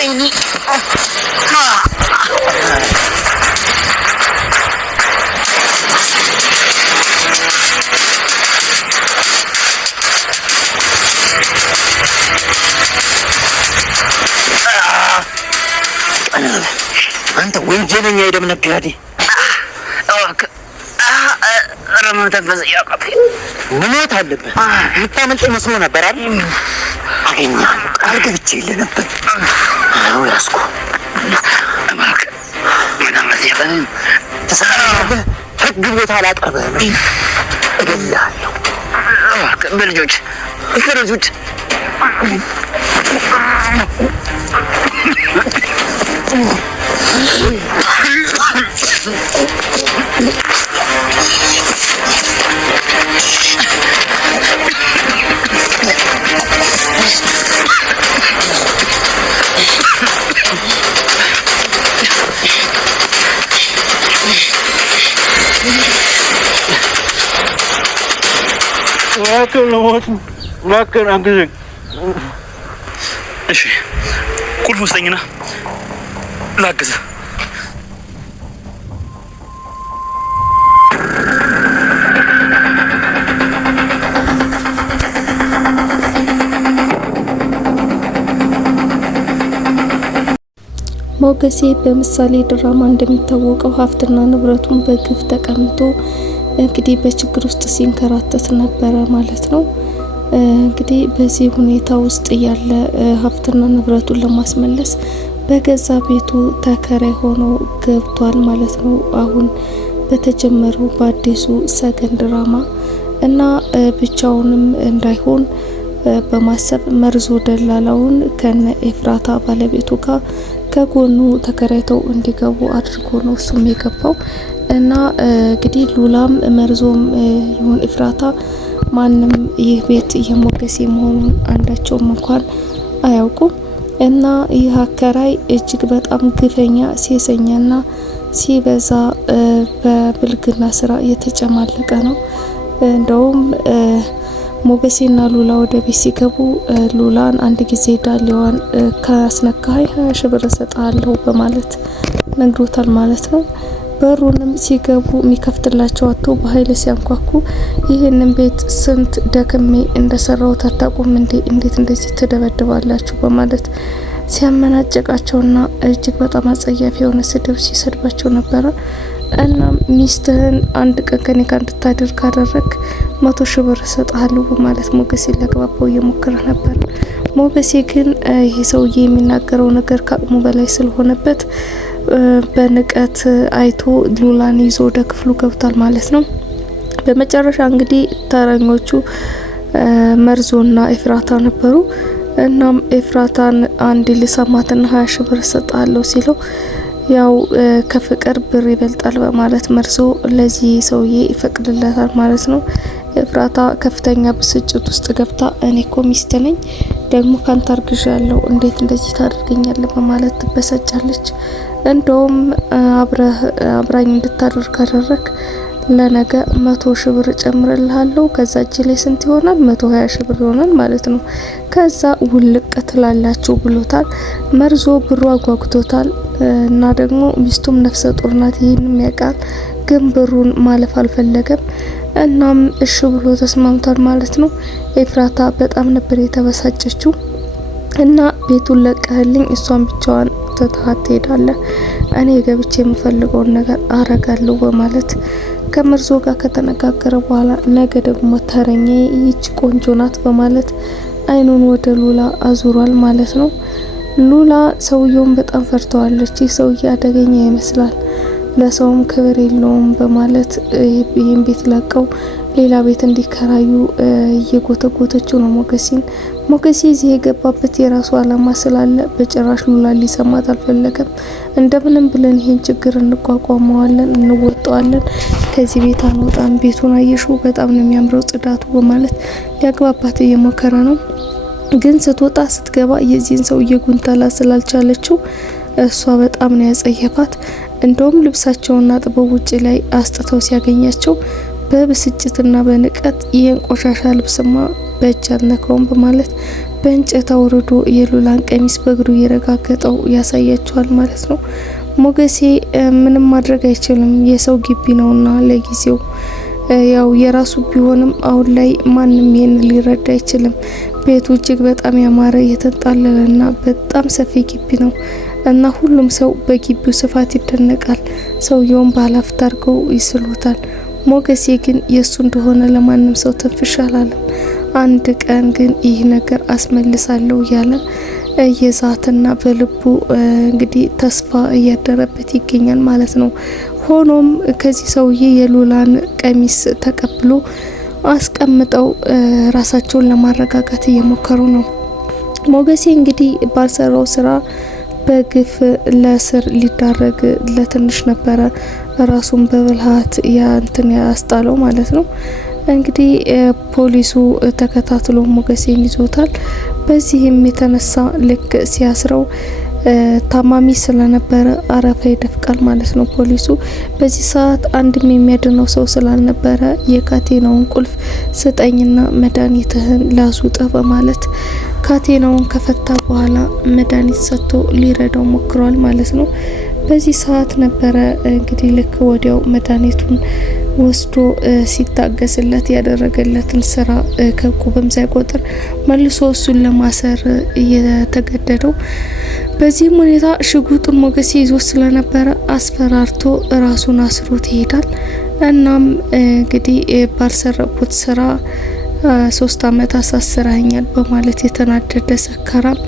ويني أنت وين جنني يا دم نبيادي رمى تنفذ يا قبي منوت هاللبه متعمل شيء مسمونا براد أغني أرجع بتشيل نبى أنا وياسكو أماك أنا مسيحين تسأل تجيبوا على قبل بالله برجوج برجوج لكن أنقذك إيش كل مستنينا لا كذا ሞገሴ በምሳሌ ድራማ እንደሚታወቀው ሀብትና ንብረቱን በግፍ ተቀምጦ እንግዲህ በችግር ውስጥ ሲንከራተት ነበረ ማለት ነው። እንግዲህ በዚህ ሁኔታ ውስጥ ያለ ሀብትና ንብረቱን ለማስመለስ በገዛ ቤቱ ተከራይ ሆኖ ገብቷል ማለት ነው። አሁን በተጀመረው በአዲሱ ሰገን ድራማ እና ብቻውንም እንዳይሆን በማሰብ መርዞ ደላላውን ከነ ኤፍራታ ባለቤቱ ጋር ከጎኑ ተከራይተው እንዲገቡ አድርጎ ነው እሱም የገባው እና እንግዲህ ሉላም መርዞም ይሁን ኤፍራታ ማንም ይህ ቤት የሞገሴ መሆኑን አንዳቸውም እንኳን አያውቁም። እና ይህ አከራይ እጅግ በጣም ግፈኛ ሴሰኛና ሲበዛ በብልግና ስራ የተጨማለቀ ነው። እንደውም ሞገሴና ሉላ ወደ ቤት ሲገቡ ሉላን አንድ ጊዜ ዳሌዋን ካስነካይ 20 ሺህ ብር እሰጥሃለሁ በማለት ነግሮታል ማለት ነው። በሩንም ሲገቡ የሚከፍትላቸው አጥቶ በኃይል ሲያንኳኩ ይህንን ቤት ስንት ደክሜ እንደሰራው ታጣቁም እንዴት እንደዚህ ትደበድባላችሁ በማለት ሲያመናጨቃቸውና እጅግ በጣም አጸያፊ የሆነ ስድብ ሲሰድባቸው ነበረ። እና ሚስትህን አንድ ቀን ከኔ ጋር እንድታደርግ ካደረግ 100 ሺህ ብር እሰጥሃለሁ በማለት ሞገሴ ሊያግባባው እየሞከረ ነበር። ሞገሴ ግን ይሄ ሰውዬ የሚናገረው ነገር ከአቅሙ በላይ ስለሆነበት በንቀት አይቶ ሉላን ይዞ ወደ ክፍሉ ገብቷል ማለት ነው። በመጨረሻ እንግዲህ ተረኞቹ መርዞና ኤፍራታ ነበሩ። እናም ኤፍራታን አንድ ልሰማትና 20 ሺህ ብር እሰጥሃለሁ ሲለው ያው ከፍቅር ብር ይበልጣል በማለት መርዞ ለዚህ ሰውዬ ይፈቅድለታል ማለት ነው። ኤፍራታ ከፍተኛ ብስጭት ውስጥ ገብታ እኔ እኮ ሚስት ነኝ ደግሞ ካንተ አርግዣለሁ እንዴት እንደዚህ ታደርገኛለህ በማለት ትበሳጫለች። እንደውም አብራኝ እንድታደርግ ካደረክ ለነገ 100 ሺህ ብር ጨምርልሃለሁ ከዛ እጅ ላይ ስንት ይሆናል 120 ሺህ ብር ይሆናል ማለት ነው። ከዛ ውልቅ ትላላችሁ ብሎታል። መርዞ ብሩ አጓጉቶታል እና ደግሞ ሚስቱም ነፍሰ ጡር ናት ይሄንም ያውቃል። ግን ብሩን ማለፍ አልፈለገም። እናም እሺ ብሎ ተስማምቷል ማለት ነው። ኤፍራታ በጣም ነበር የተበሳጨችው እና ቤቱን ለቀህልኝ እሷን ብቻዋን ተታት ትሄዳለህ እኔ ገብቼ የምፈልገውን ነገር አረጋለሁ በማለት ከመርዞ ጋር ከተነጋገረ በኋላ ነገ ደግሞ ተረኛ ይች ቆንጆ ናት በማለት አይኑን ወደ ሉላ አዙሯል ማለት ነው። ሉላ ሰውየውን በጣም ፈርተዋለች። ይህ ሰውዬ አደገኛ ይመስላል ለሰውም ክብር የለውም በማለት ይህን ቤት ለቀው ሌላ ቤት እንዲከራዩ እየጎተጎተችው ነው ሞገሴን። ሞገሴ እዚህ የገባበት የራሱ አላማ ስላለ በጭራሽ ሉላ ሊሰማት አልፈለገም። እንደምንም ብለን ይሄን ችግር እንቋቋመዋለን፣ እንወጣዋለን፣ ከዚህ ቤት አንወጣም፣ ቤቱን አየሽው በጣም ነው የሚያምረው ጽዳቱ በማለት ሊያግባባት እየሞከረ ነው። ግን ስትወጣ ስትገባ የዚህን ሰውዬ ጉንታላ ስላልቻለችው እሷ በጣም ነው ያጸየፋት። እንደውም ልብሳቸውን አጥበው ውጪ ላይ አስጥተው ሲያገኛቸው በብስጭትና በንቀት ይሄን ቆሻሻ ልብስማ በእጅ አልነካውም በማለት በእንጨት አውርዶ የሉላን ቀሚስ በእግሩ እየረጋገጠው ያሳያቸዋል ማለት ነው። ሞገሴ ምንም ማድረግ አይችልም፣ የሰው ግቢ ነውና ለጊዜው ያው የራሱ ቢሆንም አሁን ላይ ማንም ይሄን ሊረዳ አይችልም። ቤቱ እጅግ በጣም ያማረ የተንጣለለና በጣም ሰፊ ግቢ ነው እና ሁሉም ሰው በግቢው ስፋት ይደነቃል። ሰውየውን ባላፍት አድርገው ይስሉታል። ሞገሴ ግን የሱ እንደሆነ ለማንም ሰው ትንፍሽ አላለም። አንድ ቀን ግን ይህ ነገር አስመልሳለሁ እያለ የዛትና በልቡ እንግዲህ ተስፋ እያደረበት ይገኛል ማለት ነው። ሆኖም ከዚህ ሰውዬ የሉላን ቀሚስ ተቀብሎ አስቀምጠው ራሳቸውን ለማረጋጋት እየሞከሩ ነው። ሞገሴ እንግዲህ ባልሰራው ስራ በግፍ ለስር ሊዳረግ ለትንሽ ነበረ ራሱን በብልሃት ያንትን ያስጣለው ማለት ነው። እንግዲህ ፖሊሱ ተከታትሎ ሞገሴን ይዞታል። በዚህም የተነሳ ልክ ሲያስረው ታማሚ ስለነበረ አረፋ ይደፍቃል ማለት ነው ፖሊሱ። በዚህ ሰዓት አንድም የሚያድነው ሰው ስላልነበረ የካቴናውን ቁልፍ ስጠኝና መድኃኒትህን ላስውጥ በማለት ካቴናውን ከፈታ በኋላ መድኃኒት ሰጥቶ ሊረዳው ሞክሯል ማለት ነው። በዚህ ሰዓት ነበረ እንግዲህ ልክ ወዲያው መድኃኒቱን ወስዶ ሲታገስለት ያደረገለትን ስራ ከቁብም ሳይቆጥር መልሶ እሱን ለማሰር እየተገደደው። በዚህም ሁኔታ ሽጉጡን ሞገሴ ይዞ ስለነበረ አስፈራርቶ ራሱን አስሮት ይሄዳል። እናም እንግዲህ ባልሰረቁት ስራ 3 አመት አሳስረኛል በማለት የተናደደ ሰካራም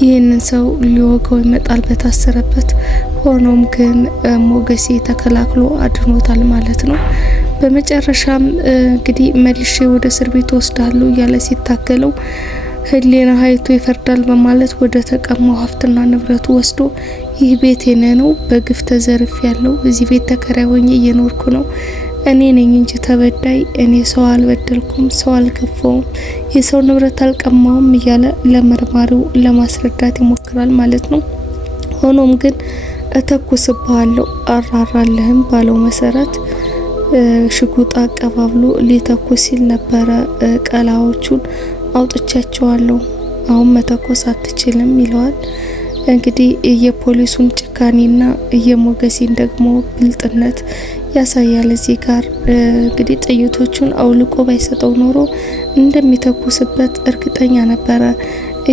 ይህንን ሰው ሊወጋው ይመጣል በታሰረበት። ሆኖም ግን ሞገሴ ተከላክሎ አድኖታል ማለት ነው። በመጨረሻም እንግዲህ መልሼ ወደ እስር ቤት ወስዳለሁ እያለ ሲታገለው ህሊና ሀይቶ ይፈርዳል በማለት ወደ ተቀማው ሀብትና ንብረቱ ወስዶ ይህ ቤት የኔ ነው፣ በግፍ ተዘርፍ ያለው እዚህ ቤት ተከራይ ሆኜ እየኖርኩ ነው፣ እኔ ነኝ እንጂ ተበዳይ፣ እኔ ሰው አልበደልኩም፣ ሰው አልገፋውም፣ የሰው ንብረት አልቀማውም እያለ ለመርማሪው ለማስረዳት ይሞክራል ማለት ነው። ሆኖም ግን እተኩስብሃለሁ አራራለህም ባለው መሰረት ሽጉጥ አቀባብሎ ሊተኩስ ሲል ነበረ ቀላዎቹን አውጥቻቸዋለሁ፣ አሁን መተኮስ አትችልም ይለዋል። እንግዲህ የፖሊሱን ጭካኔና የሞገሴን ደግሞ ብልጥነት ያሳያል። እዚህ ጋር እንግዲህ ጥይቶቹን አውልቆ ባይሰጠው ኖሮ እንደሚተኩስበት እርግጠኛ ነበረ።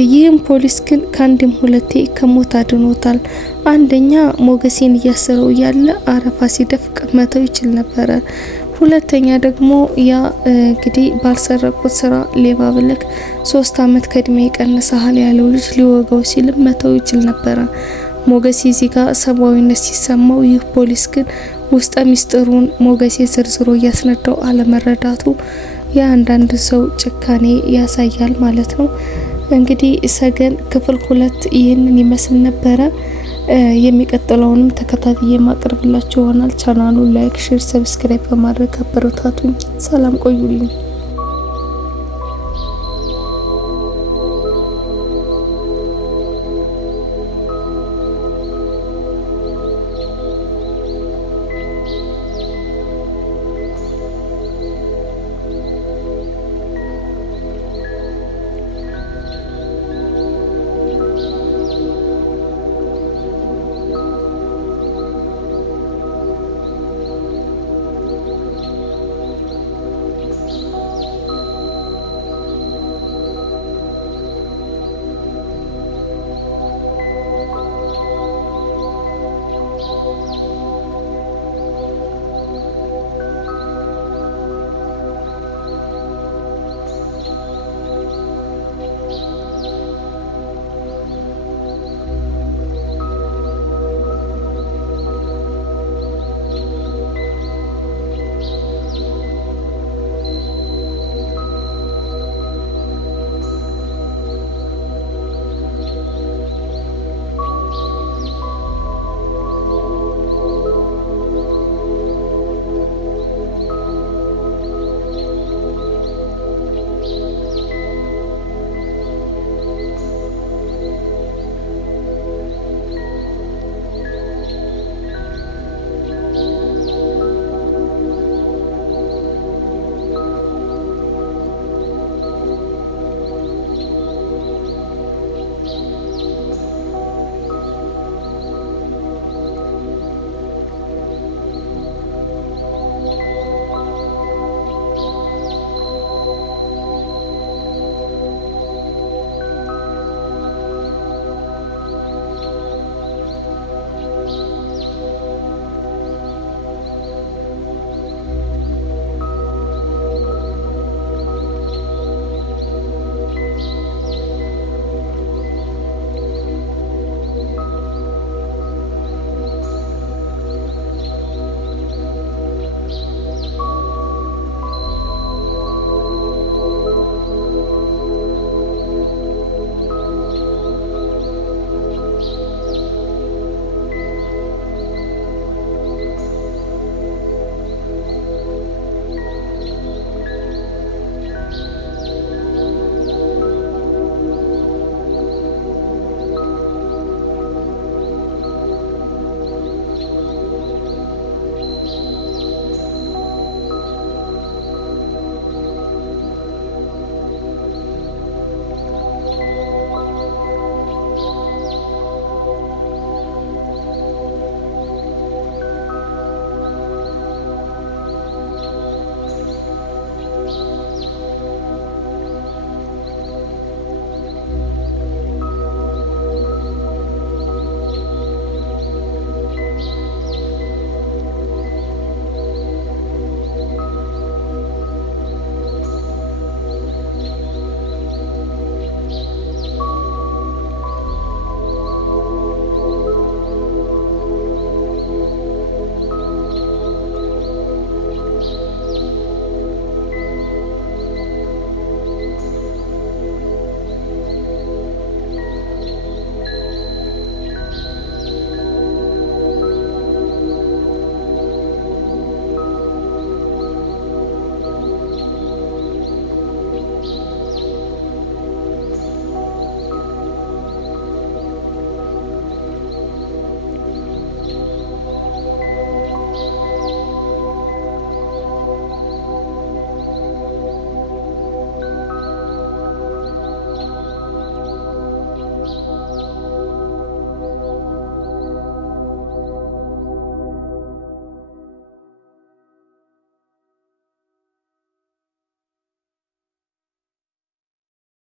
ይህም ፖሊስ ግን ከአንድም ሁለቴ ከሞት አድኖታል። አንደኛ ሞገሴን እያሰረው ያለ አረፋ ሲደፍቅ መተው ይችል ነበረ። ሁለተኛ ደግሞ ያ እንግዲህ ባልሰረቁት ስራ ሌባ ብለክ 3 አመት ከእድሜ ይቀንሳል ያለው ልጅ ሊወጋው ሲል መተው ይችል ነበረ። ሞገሴ እዚህ ጋር ሰብአዊነት ሲሰማው፣ ይህ ፖሊስ ግን ውስጠ ሚስጥሩን ሞገሴ ዝርዝሮ እያስነዳው አለመረዳቱ የአንዳንድ ሰው ጭካኔ ያሳያል ማለት ነው። እንግዲህ ሰገን ክፍል 2 ይህንን ይመስል ነበረ። የሚቀጥለውንም ተከታትዬ ማቅረብላችሁ ይሆናል። ቻናሉን ላይክ፣ ሼር፣ ሰብስክራይብ በማድረግ አበረታቱኝ። ሰላም ቆዩልኝ።